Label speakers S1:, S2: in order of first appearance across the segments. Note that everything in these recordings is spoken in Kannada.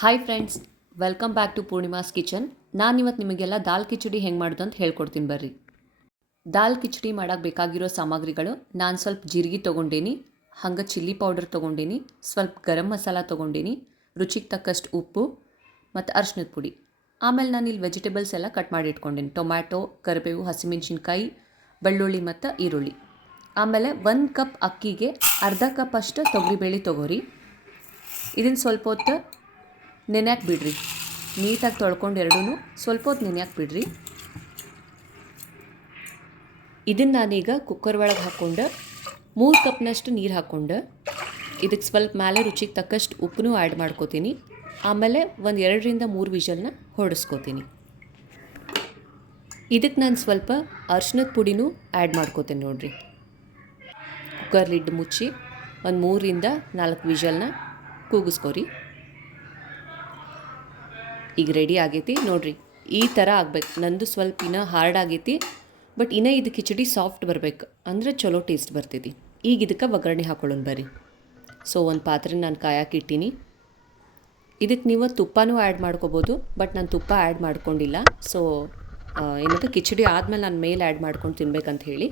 S1: Hi friends welcome back to Poornima's kitchen ನಾನು ಇವತ್ತು ನಿಮಗೆಲ್ಲ ದಾಲ್ ಕಿಚಡಿ ಹೆಂಗೆ ಮಾಡೋದು ಅಂತ ಹೇಳ್ಕೊಡ್ತೀನಿ ಬರ್ರಿ. ದಾಲ್ ಕಿಚಡಿ ಮಾಡೋಕ್ಕೆ ಬೇಕಾಗಿರೋ ಸಾಮಗ್ರಿಗಳು ನಾನು ಸ್ವಲ್ಪ ಜೀರಿಗೆ ತೊಗೊಂಡೇನಿ, ಹಂಗೆ ಚಿಲ್ಲಿ ಪೌಡರ್ ತೊಗೊಂಡೇನಿ, ಸ್ವಲ್ಪ ಗರಂ ಮಸಾಲ ತೊಗೊಂಡೇನಿ, ರುಚಿಗೆ ತಕ್ಕಷ್ಟು ಉಪ್ಪು ಮತ್ತು ಅರ್ಶಿನದ ಪುಡಿ. ಆಮೇಲೆ ನಾನು ಇಲ್ಲಿ ವೆಜಿಟೇಬಲ್ಸ್ ಎಲ್ಲ ಕಟ್ ಮಾಡಿ ಇಟ್ಕೊಂಡೀನಿ. ಟೊಮ್ಯಾಟೊ, ಕರಿಬೇವು, ಹಸಿಮೆಣ್ಸಿನ್ಕಾಯಿ, ಬೆಳ್ಳುಳ್ಳಿ ಮತ್ತು ಈರುಳ್ಳಿ. ಆಮೇಲೆ ಒಂದು ಕಪ್ ಅಕ್ಕಿಗೆ ಅರ್ಧ ಕಪ್ ಅಷ್ಟು ತೊಗರಿಬೇಳೆ ತೊಗೋರಿ. ಇದನ್ನು ಸ್ವಲ್ಪ ಹೊತ್ತು ನೆನೆಯಕ್ಕೆ ಬಿಡ್ರಿ. ನೀಟಾಗಿ ತೊಳ್ಕೊಂಡು ಎರಡೂ ಸ್ವಲ್ಪ ಹೊತ್ತು ನೆನೆಯಕ್ಕೆ ಬಿಡ್ರಿ. ಇದನ್ನು ನಾನೀಗ ಕುಕ್ಕರ್ ಒಳಗೆ ಹಾಕ್ಕೊಂಡು ಮೂರು ಕಪ್ನಷ್ಟು ನೀರು ಹಾಕ್ಕೊಂಡು ಇದಕ್ಕೆ ಸ್ವಲ್ಪ ಮೇಲೆ ರುಚಿಗೆ ತಕ್ಕಷ್ಟು ಉಪ್ಪುನು ಆ್ಯಡ್ ಮಾಡ್ಕೋತೀನಿ. ಆಮೇಲೆ ಒಂದು ಎರಡರಿಂದ ಮೂರು ವಿಷಲ್ನ ಹೊಡೆಸ್ಕೋತೀನಿ. ಇದಕ್ಕೆ ನಾನು ಸ್ವಲ್ಪ ಅರ್ಶಿನದ ಪುಡಿನೂ ಆ್ಯಡ್ ಮಾಡ್ಕೋತೀನಿ ನೋಡಿರಿ. ಕುಕ್ಕರ್ ಲಿಡ್ ಮುಚ್ಚಿ ಒಂದು ಮೂರಿಂದ ನಾಲ್ಕು ವಿಷಲ್ನ ಕೂಗಿಸ್ಕೊರಿ. ಈಗ ರೆಡಿ ಆಗೈತಿ. ನೋಡ್ರಿ, ಈ ಥರ ಆಗ್ಬೇಕು. ನಂದು ಸ್ವಲ್ಪ ಇನ್ನೂ ಹಾರ್ಡ್ ಆಗೈತಿ ಬಟ್ ಇನ್ನೂ ಇದು ಕಿಚಡಿ ಸಾಫ್ಟ್ ಬರಬೇಕು. ಅಂದ್ರೆ ಚಲೋ ಟೇಸ್ಟ್ ಬರ್ತೈತಿ. ಈಗ ಇದಕ್ಕೆ ಒಗ್ಗರಣೆ ಹಾಕೊಳ್ಳೋಣ ಬರ್ರಿ. ಸೊ ಒಂದು ಪಾತ್ರೆ ನಾನು ಕಾಯಕ್ಕೆ ಇಟ್ಟೀನಿ. ಇದಕ್ಕೆ ನೀವು ತುಪ್ಪನೂ ಆ್ಯಡ್ ಮಾಡ್ಕೋಬೋದು ಬಟ್ ನಾನು ತುಪ್ಪ ಆ್ಯಡ್ ಮಾಡ್ಕೊಂಡಿಲ್ಲ. ಸೊ ಏನಂತ ಕಿಚಡಿ ಆದಮೇಲೆ ನಾನು ಮೇಲೆ ಆ್ಯಡ್ ಮಾಡ್ಕೊಂಡು ತಿನ್ಬೇಕಂತ ಹೇಳಿ,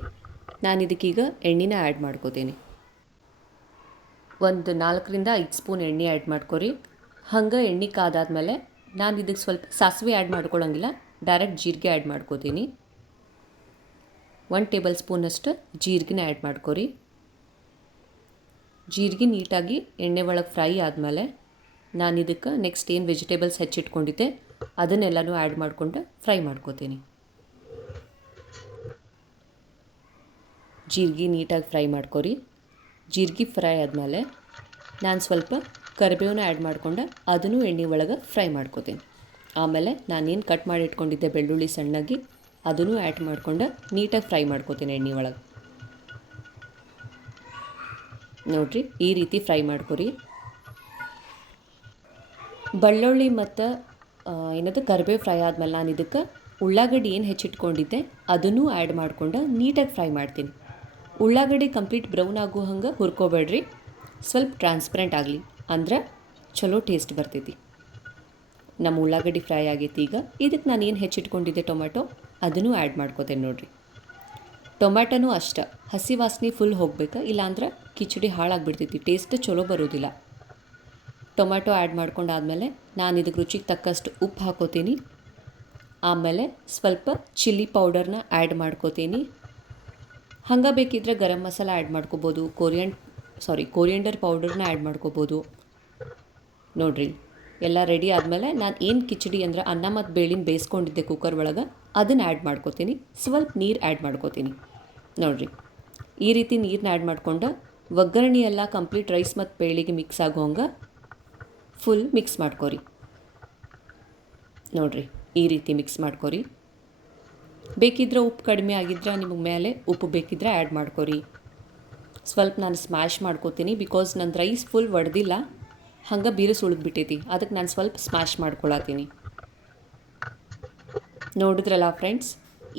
S1: ನಾನು ಇದಕ್ಕೀಗ ಎಣ್ಣೆನ ಆ್ಯಡ್ ಮಾಡ್ಕೋತೀನಿ. ಒಂದು ನಾಲ್ಕರಿಂದ ಐದು ಸ್ಪೂನ್ ಎಣ್ಣೆ ಆ್ಯಡ್ ಮಾಡ್ಕೊರಿ. ಹಂಗೆ ಎಣ್ಣೆ ಕಾದಾದ್ಮೇಲೆ ನಾನು ಇದಕ್ಕೆ ಸ್ವಲ್ಪ ಸಾಸಿವೆ ಆ್ಯಡ್ ಮಾಡ್ಕೊಳ್ಳೋಂಗಿಲ್ಲ ಡೈರೆಕ್ಟ್ ಜೀರಿಗೆ ಆ್ಯಡ್ ಮಾಡ್ಕೋತೀನಿ. ಒನ್ ಟೇಬಲ್ ಸ್ಪೂನಷ್ಟು ಜೀರಿಗೆನ ಆ್ಯಡ್ ಮಾಡ್ಕೊರಿ. ಜೀರಿಗೆ ನೀಟಾಗಿ ಎಣ್ಣೆ ಒಳಗೆ ಫ್ರೈ ಆದಮೇಲೆ ನಾನು ಇದಕ್ಕೆ ನೆಕ್ಸ್ಟ್ ಏನು ವೆಜಿಟೇಬಲ್ಸ್ ಹೆಚ್ಚಿಟ್ಕೊಂಡಿದ್ದೆ, ಅದನ್ನೆಲ್ಲನೂ ಆ್ಯಡ್ ಮಾಡಿಕೊಂಡು ಫ್ರೈ ಮಾಡ್ಕೋತೀನಿ. ಜೀರಿಗೆ ನೀಟಾಗಿ ಫ್ರೈ ಮಾಡ್ಕೊರಿ. ಜೀರಿಗೆ ಫ್ರೈ ಆದಮೇಲೆ ನಾನು ಸ್ವಲ್ಪ ಕರಿಬೇವನ್ನ ಆ್ಯಡ್ ಮಾಡ್ಕೊಂಡು ಅದನ್ನು ಎಣ್ಣೆ ಒಳಗೆ ಫ್ರೈ ಮಾಡ್ಕೋತೀನಿ. ಆಮೇಲೆ ನಾನೇನು ಕಟ್ ಮಾಡಿ ಇಟ್ಕೊಂಡಿದ್ದೆ ಬೆಳ್ಳುಳ್ಳಿ ಸಣ್ಣಗೆ, ಅದನ್ನು ಆ್ಯಡ್ ಮಾಡ್ಕೊಂಡು ನೀಟಾಗಿ ಫ್ರೈ ಮಾಡ್ಕೋತೀನಿ ಎಣ್ಣೆ ಒಳಗೆ. ನೋಡಿರಿ, ಈ ರೀತಿ ಫ್ರೈ ಮಾಡ್ಕೊರಿ. ಬೆಳ್ಳುಳ್ಳಿ ಮತ್ತು ಏನದು, ಕರಿಬೇವು ಫ್ರೈ ಆದಮೇಲೆ ನಾನು ಇದಕ್ಕೆ ಉಳ್ಳಾಗಡ್ಡಿ ಏನು ಹೆಚ್ಚಿಟ್ಕೊಂಡಿದ್ದೆ, ಅದನ್ನು ಆ್ಯಡ್ ಮಾಡ್ಕೊಂಡು ನೀಟಾಗಿ ಫ್ರೈ ಮಾಡ್ತೀನಿ. ಉಳ್ಳಾಗಡ್ಡಿ ಕಂಪ್ಲೀಟ್ ಬ್ರೌನ್ ಆಗೋ ಹಂಗೆ ಹುರ್ಕೋಬೇಡ್ರಿ. ಸ್ವಲ್ಪ ಟ್ರಾನ್ಸ್ಪರೆಂಟ್ ಆಗಲಿ. ಅಂದ್ರೆ ಚಲೋ ಟೇಸ್ಟ್ ಬರ್ತೈತಿ. ನಮ್ಮ ಉಳ್ಳಾಗಡ್ಡಿ ಫ್ರೈ ಆಗೈತಿ ಈಗ. ಇದಕ್ಕೆ ನಾನು ಏನು ಹೆಚ್ಚಿಟ್ಕೊಂಡಿದ್ದೆ ಟೊಮ್ಯಾಟೊ? ಅದನ್ನು ಆ್ಯಡ್ ಮಾಡ್ಕೋತೇನೆ ನೋಡಿರಿ. ಟೊಮ್ಯಾಟೊನೂ ಅಷ್ಟೆ. ಹಸಿ ವಾಸನೆ ಫುಲ್ ಹೋಗ್ಬೇಕು? ಇಲ್ಲಾಂದ್ರೆ ಕಿಚಡಿ ಹಾಳಾಗ್ಬಿಡ್ತೈತಿ. ಟೇಸ್ಟ್ ಚಲೋ ಬರೋದಿಲ್ಲ. ಟೊಮ್ಯಾಟೊ ಆ್ಯಡ್ ಮಾಡ್ಕೊಂಡಾದಮೇಲೆ ನಾನು ಇದಕ್ಕೆ ರುಚಿಗೆ ತಕ್ಕಷ್ಟು ಉಪ್ಪು ಹಾಕೋತೀನಿ. ಆಮೇಲೆ ಸ್ವಲ್ಪ ಚಿಲ್ಲಿ ಪೌಡರ್ನ ಆ್ಯಡ್ ಮಾಡ್ಕೋತೀನಿ. ಹಂಗೆ ಬೇಕಿದ್ರೆ ಗರಂ ಮಸಾಲ ಆ್ಯಡ್ ಮಾಡ್ಕೋಬೋದು. ಕೊರಿಯನ್ ಸಾರಿ ಕೊರಿಯಂಡರ್ ಪೌಡರ್ನ ಆ್ಯಡ್ ಮಾಡ್ಕೋಬೋದು. ನೋಡಿರಿ. ಎಲ್ಲ ರೆಡಿ ಆದಮೇಲೆ ನಾನು ಏನು ಕಿಚಡಿ ಅಂದ್ರೆ ಅನ್ನ ಮತ್ತು ಬೇಳಿನ ಬೇಯಿಸ್ಕೊಂಡಿದ್ದೆ ಕುಕ್ಕರ್ ಒಳಗೆ, ಅದನ್ನು ಆ್ಯಡ್ ಮಾಡ್ಕೋತೀನಿ. ಸ್ವಲ್ಪ ನೀರು ಆ್ಯಡ್ ಮಾಡ್ಕೋತೀನಿ. ನೋಡಿರಿ. ಈ ರೀತಿ ನೀರನ್ನ ಆ್ಯಡ್ ಮಾಡಿಕೊಂಡು ಒಗ್ಗರಣೆ ಎಲ್ಲ ಕಂಪ್ಲೀಟ್ ರೈಸ್ ಮತ್ತು ಬೇಳಿಗೆ ಮಿಕ್ಸ್ ಆಗೋ ಹಂಗೆ ಫುಲ್ ಮಿಕ್ಸ್ ಮಾಡ್ಕೊರಿ. ನೋಡಿರಿ, ಈ ರೀತಿ ಮಿಕ್ಸ್ ಮಾಡ್ಕೊರಿ. ಬೇಕಿದ್ರೆ ಉಪ್ಪು ಕಡಿಮೆ ಆಗಿದ್ರೆ ನಿಮಗೆ ಮೇಲೆ ಉಪ್ಪು ಬೇಕಿದ್ರೆ ಆ್ಯಡ್ ಮಾಡ್ಕೊರಿ. ಸ್ವಲ್ಪ ನಾನು ಸ್ಮ್ಯಾಶ್ ಮಾಡ್ಕೋತೀನಿ ಬಿಕಾಸ್ ನನ್ನ ರೈಸ್ ಫುಲ್ ಒಡೆದಿಲ್ಲ. ಹಂಗೆ ಬೀರಸ್ ಉಳಿದ್ಬಿಟ್ಟೈತಿ ಅದಕ್ಕೆ ನಾನು ಸ್ವಲ್ಪ ಸ್ಮ್ಯಾಶ್ ಮಾಡ್ಕೊಳತ್ತೀನಿ. ನೋಡಿದ್ರಲ್ಲ ಫ್ರೆಂಡ್ಸ್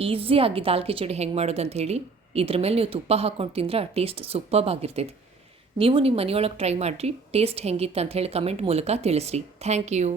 S1: ಈಸಿಯಾಗಿ ದಾಲ್ ಕಿಚಡಿ ಹೆಂಗೆ ಮಾಡೋದು ಅಂತ ಹೇಳಿ, ಇದ್ರ ಮೇಲೆ ನೀವು ತುಪ್ಪ ಹಾಕ್ಕೊಂಡು ತಿಂದ್ರೆ ಟೇಸ್ಟ್ ಸೂಪರ್ಬ್ ಆಗಿರ್ತೈತಿ. ನೀವು ನಿಮ್ಮ ಮನೆಯೊಳಗೆ ಟ್ರೈ ಮಾಡಿರಿ ಟೇಸ್ಟ್ ಹೆಂಗಿತ್ತು ಅಂತ ಹೇಳಿ ಕಮೆಂಟ್ ಮೂಲಕ ತಿಳಿಸ್ರಿ. Thank you